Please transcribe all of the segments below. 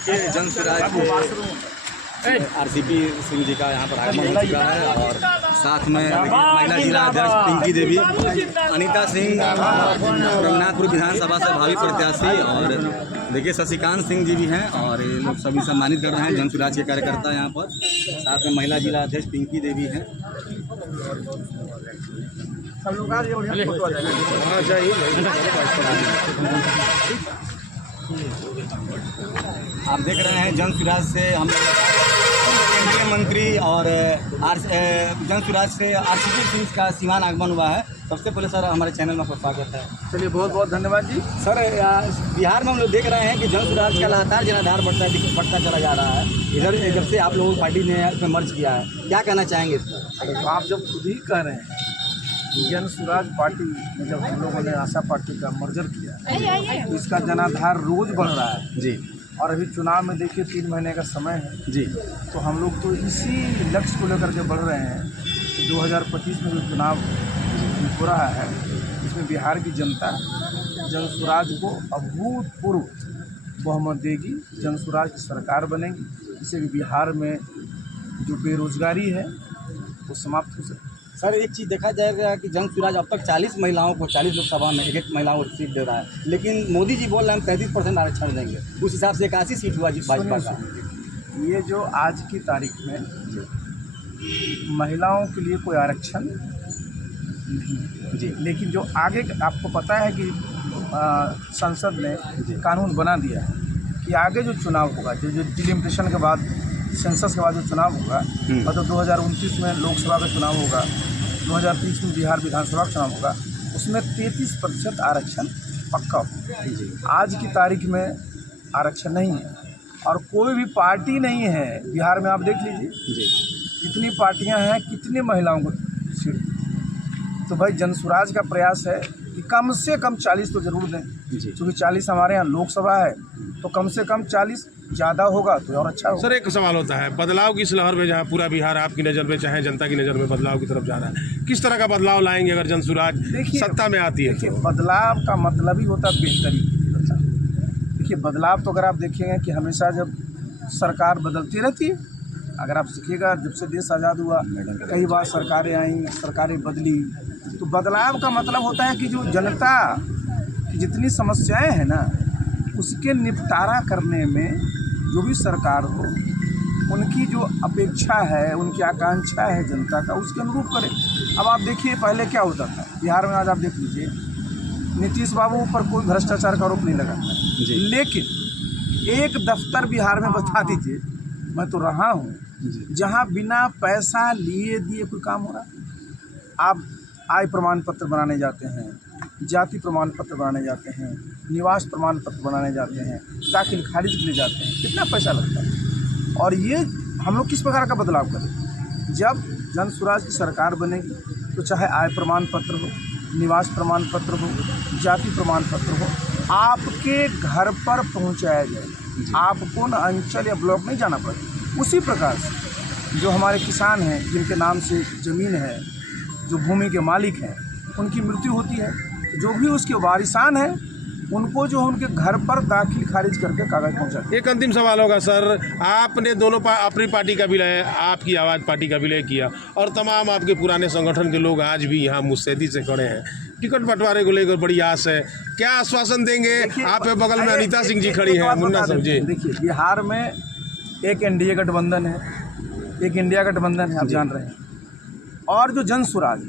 देखिए जन स्वराज के आरसीपी सिंह जी का यहाँ पर आगमन हो चुका है और साथ में महिला जिला अध्यक्ष पिंकी देवी, अनीता सिंह रघुनाथपुर विधानसभा से भावी प्रत्याशी, और देखिए शशिकांत सिंह जी भी हैं और ये लोग सभी सम्मानित कर रहे हैं जन स्वराज के कार्यकर्ता यहाँ पर। साथ में महिला जिला अध्यक्ष पिंकी देवी हैं। आप देख रहे हैं जन स्वराज से हम केंद्रीय मंत्री और जन स्वराज से आरसीपी सिंह का सीमान आगमन हुआ है। सबसे पहले सर हमारे चैनल में आपका स्वागत है। चलिए बहुत बहुत धन्यवाद जी। सर बिहार में हम लोग देख रहे हैं कि जन स्वराज का लगातार जनाधार बढ़ता चला जा रहा है। इधर जब से आप लोगों की पार्टी ने इसमें मर्ज किया है, क्या कहना चाहेंगे इस पर? तो आप जब खुद ही कह रहे हैं जन स्वराज पार्टी में जब हम लोगों ने आशा पार्टी का मर्जर किया तो इसका जनाधार रोज बढ़ रहा है जी। और अभी चुनाव में देखिए 3 महीने का समय है जी, तो हम लोग तो इसी लक्ष्य को लेकर के बढ़ रहे हैं कि 2025 में जो चुनाव हो रहा है इसमें बिहार की जनता जन स्वराज को अभूतपूर्व बहुमत देगी। जन स्वराज की सरकार बनेगी, इससे भी बिहार में जो बेरोजगारी है वो समाप्त हो सके। सर एक चीज़ देखा जाएगा कि जन स्वराज अब तक 40 महिलाओं को 40 लोकसभा में एक महिलाओं को सीट दे रहा है, लेकिन मोदी जी बोल रहे हैं हम 33% आरक्षण देंगे। उस हिसाब से 81 सीट हुआ जी भाजपा का। ये जो आज की तारीख में महिलाओं के लिए कोई आरक्षण नहीं जी, लेकिन जो आगे आपको पता है कि संसद ने कानून बना दिया है कि आगे जो चुनाव होगा जो डिलिमिटेशन के बाद सेंसस के बाद जो चुनाव होगा मतलब 2029 में लोकसभा का चुनाव होगा, 2030 में बिहार विधानसभा का चुनाव होगा, उसमें 33% आरक्षण पक्का होगा। आज की तारीख में आरक्षण नहीं है और कोई भी पार्टी नहीं है बिहार में। आप देख लीजिए जितनी पार्टियां हैं कितनी महिलाओं को सीट। तो भाई जन स्वराज का प्रयास है कि कम से कम 40 तो जरूर दें, क्योंकि 40 हमारे यहाँ लोकसभा है तो कम से कम 40 ज़्यादा होगा तो और अच्छा होगा। सर एक सवाल होता है, बदलाव की इस लहर में जहाँ पूरा बिहार आपकी नज़र में चाहे जनता की नज़र में बदलाव की तरफ जा रहा है, किस तरह का बदलाव लाएंगे अगर जन स्वराज सत्ता में आती है? देखिए बदलाव का मतलब ही होता है बेहतरी। देखिए बदलाव तो अगर आप देखेंगे कि हमेशा जब सरकार बदलती रहती है, अगर आप सीखिएगा जब से देश आज़ाद हुआ कई बार सरकारें आई, सरकारें बदली, तो बदलाव का मतलब होता है कि जो जनता की जितनी समस्याएं हैं ना उसके निपटारा करने में जो भी सरकार हो उनकी जो अपेक्षा है, उनकी आकांक्षा है जनता का, उसके अनुरूप करें। अब आप देखिए पहले क्या होता था बिहार में, आज आप देख लीजिए नीतीश बाबू पर कोई भ्रष्टाचार का आरोप नहीं लगा, लेकिन एक दफ्तर बिहार में बता दीजिए, मैं तो रहा हूँ जहाँ बिना पैसा लिए दिए कोई काम हो रहा है। आप आय प्रमाण पत्र बनाने जाते हैं, जाति प्रमाण पत्र बनाने जाते हैं, निवास प्रमाण पत्र बनाने जाते हैं, दाखिल खारिज के लिए जाते हैं, कितना पैसा लगता है। और ये हम लोग किस प्रकार का बदलाव करें? जब जन स्वराज की सरकार बनेगी तो चाहे आय प्रमाण पत्र हो, निवास प्रमाण पत्र हो, जाति प्रमाण पत्र हो, आपके घर पर पहुंचाया जाएगा। आपको न अंचल या ब्लॉक नहीं जाना पड़ेगा। उसी प्रकार से जो हमारे किसान हैं जिनके नाम से ज़मीन है, जो भूमि के मालिक हैं, उनकी मृत्यु होती है, जो भी उसके वारिसान हैं उनको जो उनके घर पर दाखिल खारिज करके कागज पहुंचा। एक अंतिम सवाल होगा सर, आपने दोनों अपनी पार्टी का विलय, आपकी आवाज़ पार्टी का विलय किया और तमाम आपके पुराने संगठन के लोग आज भी यहाँ मुस्तैदी से खड़े हैं, टिकट बंटवारे को लेकर बड़ी आस है, क्या आश्वासन देंगे? आप बगल में अनीता सिंह जी खड़ी हैं, मुन्ना साहब जी। देखिए बिहार में एक एनडीए गठबंधन है, एक इंडिया गठबंधन है, आप जान रहे हैं, और जो जन स्वराज,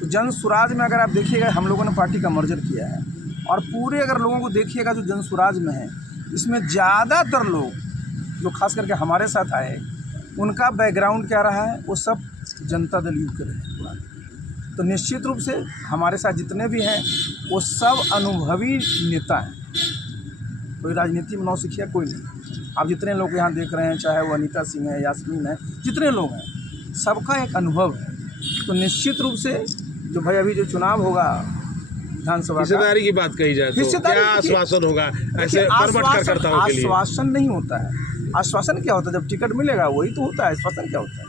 तो जन स्वराज में अगर आप देखिएगा हम लोगों ने पार्टी का मर्जर किया है और पूरे अगर लोगों को देखिएगा जो जन स्वराज में है इसमें ज़्यादातर लोग जो खास करके हमारे साथ आए उनका बैकग्राउंड क्या रहा है, वो सब जनता दल यू के रहे। तो निश्चित रूप से हमारे साथ जितने भी हैं वो सब अनुभवी नेता हैं, कोई राजनीति में नौसिखिया कोई नहीं। आप जितने लोग यहाँ देख रहे हैं, चाहे वो अनीता सिंह है, यास्मीन है, जितने लोग हैं सबका एक अनुभव है। तो निश्चित रूप से जो भाई अभी जो चुनाव होगा विधानसभा, हिस्सेदारी की बात कही जाए तो क्या आश्वासन होगा ऐसे कार्यकर्ताओं के लिए? आश्वासन नहीं होता है। आश्वासन क्या होता है? जब टिकट मिलेगा वही तो होता है। आश्वासन क्या होता है?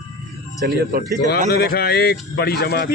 चलिए तो ठीक है। आपने देखा एक बड़ी जमात